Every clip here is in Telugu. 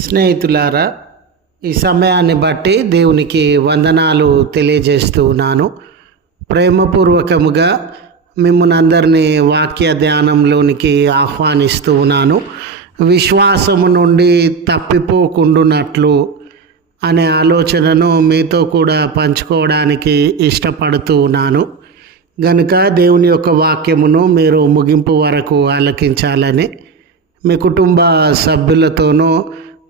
స్నేహితులారా ఈ సమయాన్ని బట్టి దేవునికి వందనాలు తెలియజేస్తూ ఉన్నాను. ప్రేమపూర్వకముగా మిమ్మల్ని అందరినీ వాక్య ధ్యానంలోనికి ఆహ్వానిస్తూ ఉన్నాను. విశ్వాసము నుండి తప్పిపోకుండునట్లు అనే ఆలోచనను మీతో కూడా పంచుకోవడానికి ఇష్టపడుతూ ఉన్నాను. గనుక దేవుని యొక్క వాక్యమును మీరు ముగింపు వరకు ఆలకించాలని మీ కుటుంబ సభ్యులతోనూ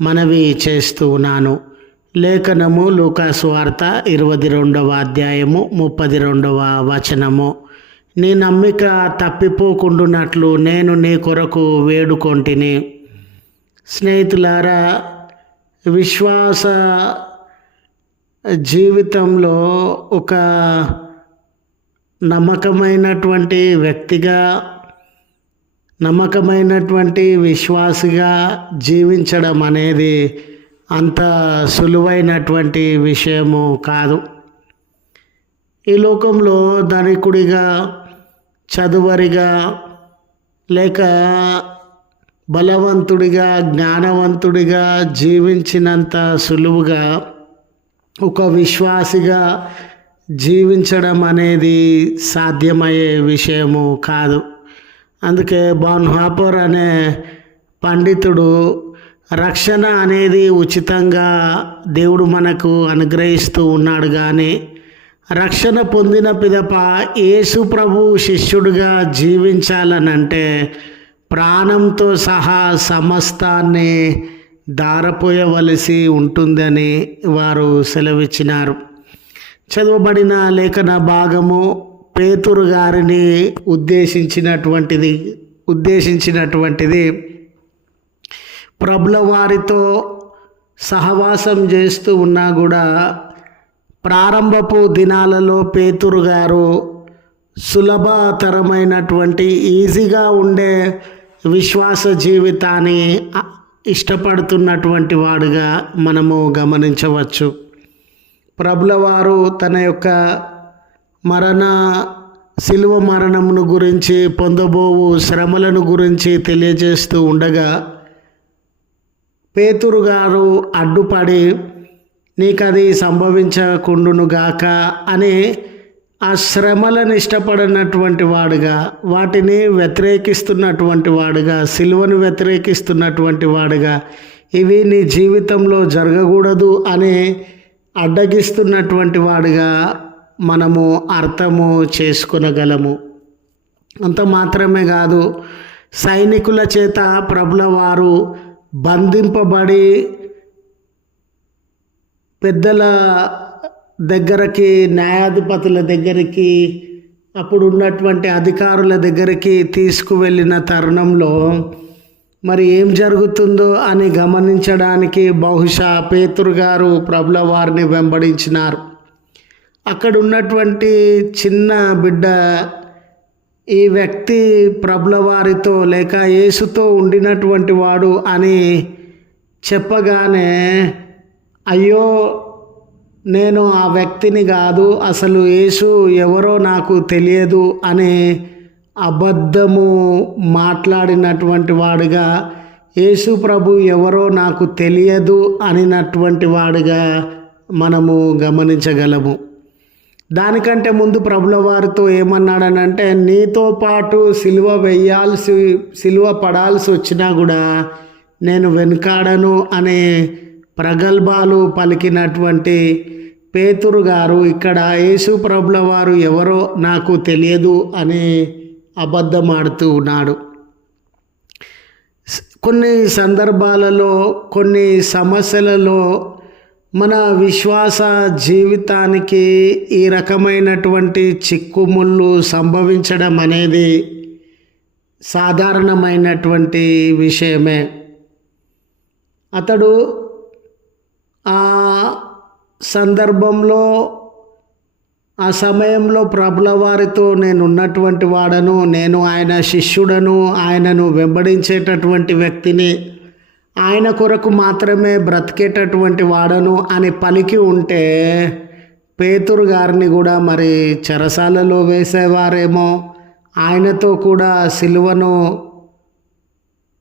మనవి చేస్తూ ఉన్నాను. లేఖనము లూకాసువార్త ఇరవై రెండవ అధ్యాయము ముప్పది రెండవ వచనము. నీ నమ్మిక తప్పిపోకుండునట్లు నేను నీ కొరకు వేడుకొంటిని. స్నేహితులారా విశ్వాస జీవితంలో ఒక నమ్మకమైనటువంటి వ్యక్తిగా నమ్మకమైనటువంటి విశ్వాసిగా జీవించడం అనేది అంత సులువైనటువంటి విషయము కాదు. ఈ లోకంలో ధనికుడిగా చదువరిగా లేక బలవంతుడిగా జ్ఞానవంతుడిగా జీవించినంత సులువుగా ఒక విశ్వాసిగా జీవించడం అనేది సాధ్యమయ్యే విషయము కాదు. అందుకే బాన్ హాపర్ అనే పండితుడు రక్షణ అనేది ఉచితంగా దేవుడు మనకు అనుగ్రహిస్తూ ఉన్నాడు కానీ రక్షణ పొందిన పిదప యేసు ప్రభు శిష్యుడిగా జీవించాలనంటే ప్రాణంతో సహా సమస్తాన్ని దారపోయవలసి ఉంటుందని వారు సెలవిచ్చినారు. చదవబడిన లేఖన భాగము పేతురు గారిని ఉద్దేశించినటువంటిది ఉద్దేశించినటువంటిది ప్రభుల వారితో సహవాసం చేస్తూ ఉన్నా కూడా ప్రారంభపు దినాలలో పేతురు గారు సులభతరమైనటువంటి ఈజీగా ఉండే విశ్వాస జీవితాన్ని ఇష్టపడుతున్నటువంటి వాడుగా మనము గమనించవచ్చు. ప్రభుల వారు తన యొక్క మరణ శిలువ మరణమును గురించి పొందబోవు శ్రమలను గురించి తెలియజేస్తూ ఉండగా పేతురు గారు అడ్డుపడి నీకది సంభవించకుండునుగాక అని ఆ శ్రమలను ఇష్టపడినటువంటి వాడుగా వాటిని వ్యతిరేకిస్తున్నటువంటి వాడుగా సిలువను వ్యతిరేకిస్తున్నటువంటి వాడుగా ఇవి నీ జీవితంలో జరగకూడదు అని అడ్డగిస్తున్నటువంటి వాడుగా మనము అర్థము చేసుకునగలము. అంత మాత్రమే కాదు సైనికుల చేత ప్రభుల వారు బంధింపబడి పెద్దల దగ్గరకి న్యాయాధిపతుల దగ్గరికి అప్పుడు ఉన్నటువంటి అధికారుల దగ్గరికి తీసుకువెళ్ళిన తరుణంలో మరి ఏం జరుగుతుందో అని గమనించడానికి బహుశా పేతురు గారు ప్రభుల వారిని వెంబడించినారు. అక్కడ ఉన్నటువంటి చిన్న బిడ్డ ఈ వ్యక్తి ప్రభుల వారితో లేక యేసుతో ఉండినటువంటి వాడు అని చెప్పగానే అయ్యో నేను ఆ వ్యక్తిని కాదు అసలు యేసు ఎవరో నాకు తెలియదు అని అబద్ధము మాట్లాడినటువంటి వాడుగా యేసు ప్రభు ఎవరో నాకు తెలియదు అనినటువంటి వాడుగా మనము గమనించగలము. దానికంటే ముందు ప్రభుల వారితో ఏమన్నాడనంటే నీతో పాటు సిలువ వేయాల్సి సిలువ పడాల్సి వచ్చినా కూడా నేను వెనుకాడను అనే ప్రగల్భాలు పలికినటువంటి పేతురు గారు ఇక్కడ యేసు ప్రభుల వారు ఎవరో నాకు తెలియదు అని అబద్ధం ఆడుతూ ఉన్నాడు. కొన్ని సందర్భాలలో కొన్ని సమస్యలలో మన విశ్వాస జీవితానికి ఈ రకమైనటువంటి చిక్కుముళ్ళు సంభవించడం అనేది సాధారణమైనటువంటి విషయమే. అతడు ఆ సందర్భంలో ఆ సమయంలో ప్రభుల వారితో నేను ఉన్నటువంటి వాడను నేను ఆయన శిష్యుడను ఆయనను వెంబడించేటటువంటి వ్యక్తిని ఆయన కొరకు మాత్రమే బ్రతికేటటువంటి వాడను అని పలికి ఉంటే పేతురు గారిని కూడా మరి చెరసాలలో వేసేవారేమో. ఆయనతో కూడా సిలువను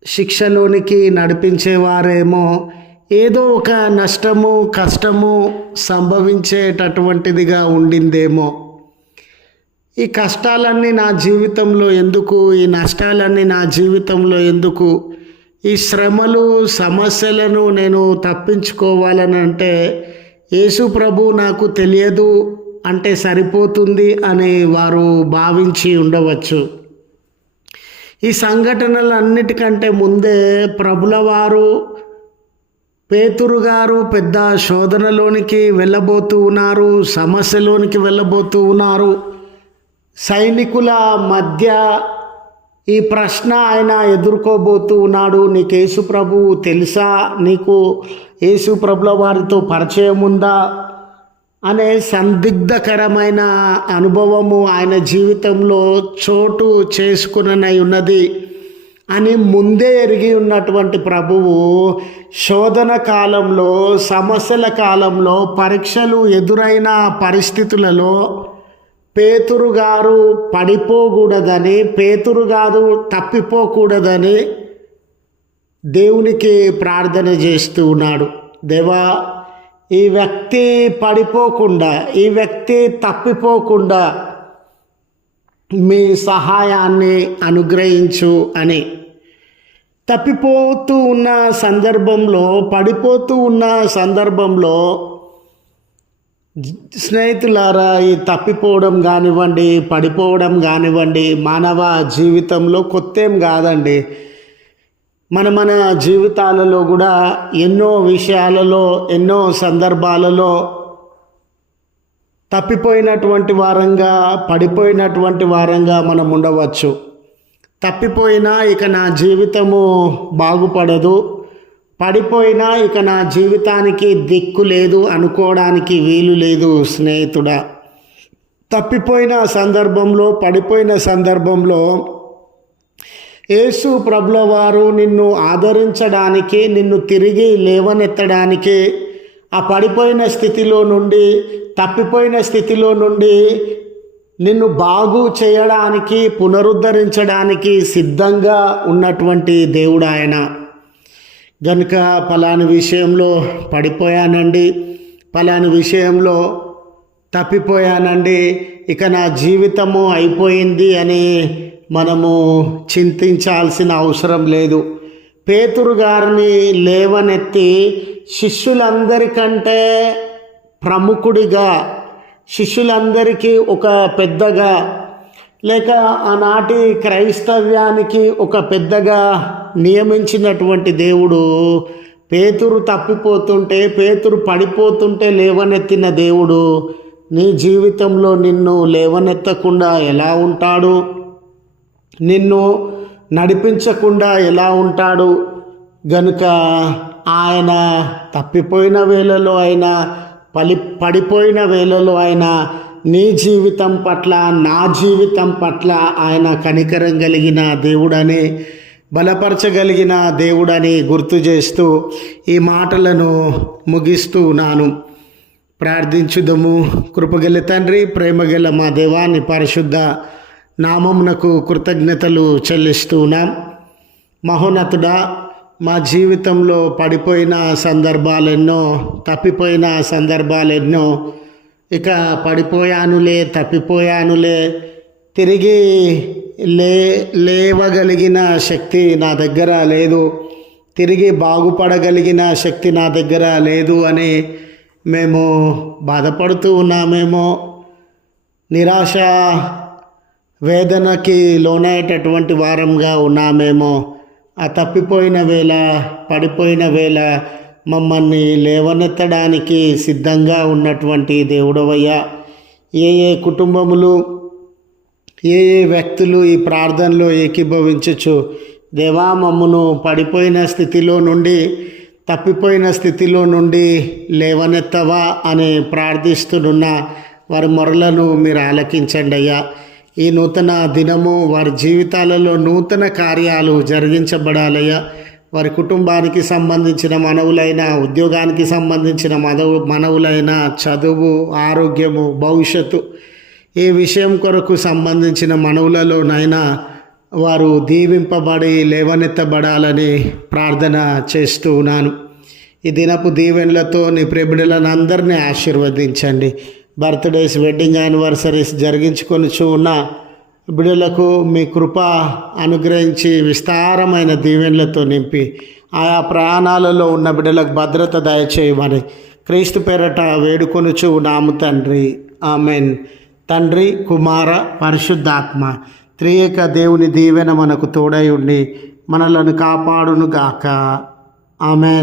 శిక్షలోనికి నడిపించేవారేమో. ఏదో ఒక నష్టము కష్టము సంభవించేటటువంటిదిగా ఉండిందేమో. ఈ కష్టాలన్నీ నా జీవితంలో ఎందుకు? ఈ నష్టాలన్నీ నా జీవితంలో ఎందుకు? ఈ శ్రమలు సమస్యలను నేను తప్పించుకోవాలని అంటే యేసు ప్రభు నాకు తెలియదు అంటే సరిపోతుంది అని వారు భావించి ఉండవచ్చు. ఈ సంఘటనలన్నిటికంటే ముందే ప్రభుల వారు పేతురు గారు పెద్ద శోధనలోనికి వెళ్ళబోతూ ఉన్నారు సమస్యలోనికి వెళ్ళబోతూ ఉన్నారు. సైనికుల మధ్య ఈ ప్రశ్న ఆయన ఎదుర్కోబోతూ ఉన్నాడు. నీకు యేసు ప్రభు తెలుసా? నీకు యేసు ప్రభుల వారితో పరిచయం ఉందా? అనే సందిగ్ధకరమైన అనుభవము ఆయన జీవితంలో చోటు చేసుకుననై ఉన్నది అని ముందే ఎరిగి ఉన్నటువంటి ప్రభువు శోధన కాలంలో సమస్యల కాలంలో పరీక్షలు ఎదురైన పరిస్థితులలో పేతురు గారు పడిపోకూడదని పేతురు గారు తప్పిపోకూడదని దేవునికి ప్రార్థన చేస్తూ ఉన్నాడు. దేవా ఈ వ్యక్తి పడిపోకుండా ఈ వ్యక్తి తప్పిపోకుండా మీ సహాయాన్ని అనుగ్రహించు అని. తప్పిపోతూ ఉన్న సందర్భంలో పడిపోతూ ఉన్న సందర్భంలో స్నేహితులారా ఈ తప్పిపోవడం కానివ్వండి పడిపోవడం కానివ్వండి మానవ జీవితంలో కొత్త ఏం కాదండి. మన మన జీవితాలలో కూడా ఎన్నో విషయాలలో ఎన్నో సందర్భాలలో తప్పిపోయినటువంటి వారంగా పడిపోయినటువంటి వారంగా మనం ఉండవచ్చు. తప్పిపోయినా ఇక నా జీవితము బాగుపడదు. పడిపోయినా ఇక నా జీవితానికి దిక్కు లేదు అనుకోవడానికి వీలు లేదు స్నేహితుడా. తప్పిపోయిన సందర్భంలో పడిపోయిన సందర్భంలో యేసు ప్రభుల వారు నిన్ను ఆదరించడానికి నిన్ను తిరిగి లేవనెత్తడానికి ఆ పడిపోయిన స్థితిలో నుండి తప్పిపోయిన స్థితిలో నుండి నిన్ను బాగు చేయడానికి పునరుద్ధరించడానికి సిద్ధంగా ఉన్నటువంటి దేవుడు ఆయన. గనుక పలాని విషయంలో పడిపోయానండి పలాని విషయంలో తప్పిపోయానండి ఇక నా జీవితము అయిపోయింది అని మనము చింతించాల్సిన అవసరం లేదు. పేతురు గారిని లేవనెత్తి శిష్యులందరికంటే ప్రముఖుడిగా శిష్యులందరికీ ఒక పెద్దగా లేక ఆనాటి క్రైస్తవ్యానికి ఒక పెద్దగా నియమించినటువంటి దేవుడు. పేతురు తప్పిపోతుంటే పేతురు పడిపోతుంటే లేవనెత్తిన దేవుడు. నీ జీవితంలో నిన్ను లేవనెత్తకుండా ఎలా ఉంటాడు? నిన్ను నడిపించకుండా ఎలా ఉంటాడు? గనుక ఆయన తప్పిపోయిన వేళలో అయినా పలి పడిపోయిన వేళలో అయినా నీ జీవితం పట్ల నా జీవితం పట్ల ఆయన కనికరం కలిగిన దేవుడని బలపరచగలిగిన దేవుడని గుర్తు చేస్తూ ఈ మాటలను ముగిస్తూ ఉన్నాను. ప్రార్థించుదము. కృపగల తండ్రి ప్రేమగల మా దేవాన్ని పరిశుద్ధ నామమునకు కృతజ్ఞతలు చెల్లిస్తున్నాం మహోన్నతుడా మా జీవితంలో పడిపోయిన సందర్భాలెన్నో తప్పిపోయిన సందర్భాలెన్నో ఇక పడిపోయానులే తప్పిపోయానులే తిరిగి లే లేవగలిగిన శక్తి నా దగ్గర లేదు. తిరిగి బాగుపడగలిగిన శక్తి నా దగ్గర లేదు అని మేము బాధపడుతూ ఉన్నామేమో. నిరాశ వేదనకి లోనయ్యేటటువంటి వారంగా ఉన్నామేమో. ఆ తప్పిపోయిన వేళ పడిపోయిన వేళ మమ్మల్ని లేవనెత్తడానికి సిద్ధంగా ఉన్నటువంటి దేవుడవయ్యా. ఏ ఏ కుటుంబములు ఏ ఏ వ్యక్తులు ఈ ప్రార్థనలో ఏకీభవించచ్చు? దేవా మమ్మను పడిపోయిన స్థితిలో నుండి తప్పిపోయిన స్థితిలో నుండి లేవనెత్తవా అని ప్రార్థిస్తున్న వారి మొరలను మీరు ఆలకించండి అయ్యా. ఈ నూతన దినము వారి జీవితాలలో నూతన కార్యాలు జరిగించబడాలయ్యా. వారి కుటుంబానికి సంబంధించిన మనవులైన ఉద్యోగానికి సంబంధించిన మనవు మనవులైన చదువు ఆరోగ్యము భవిష్యత్తు ఈ విషయం కొరకు సంబంధించిన మనవులలోనైనా వారు దీవింపబడి లేవనెత్తబడాలని ప్రార్థన చేస్తూ ఉన్నాను. ఈ దినపు దీవెనలతో నీ ప్రేమిడులను అందరినీ ఆశీర్వదించండి. బర్త్డేస్ వెడ్డింగ్ యానివర్సరీస్ జరిగించుకొని ఉన్న బిడలకు మీ కృప అనుగ్రహించి విస్తారమైన దీవెనలతో నింపి ఆయా ప్రయాణాలలో ఉన్న బిడ్డలకు భద్రత దయచేయమని క్రీస్తు పేరట వేడుకొనుచు నాము తండ్రి. ఆమెన్. తండ్రి కుమార పరిశుద్ధాత్మ త్రియక దేవుని దీవెన మనకు తోడై ఉండి మనలను కాపాడును గాక ఆమెన్.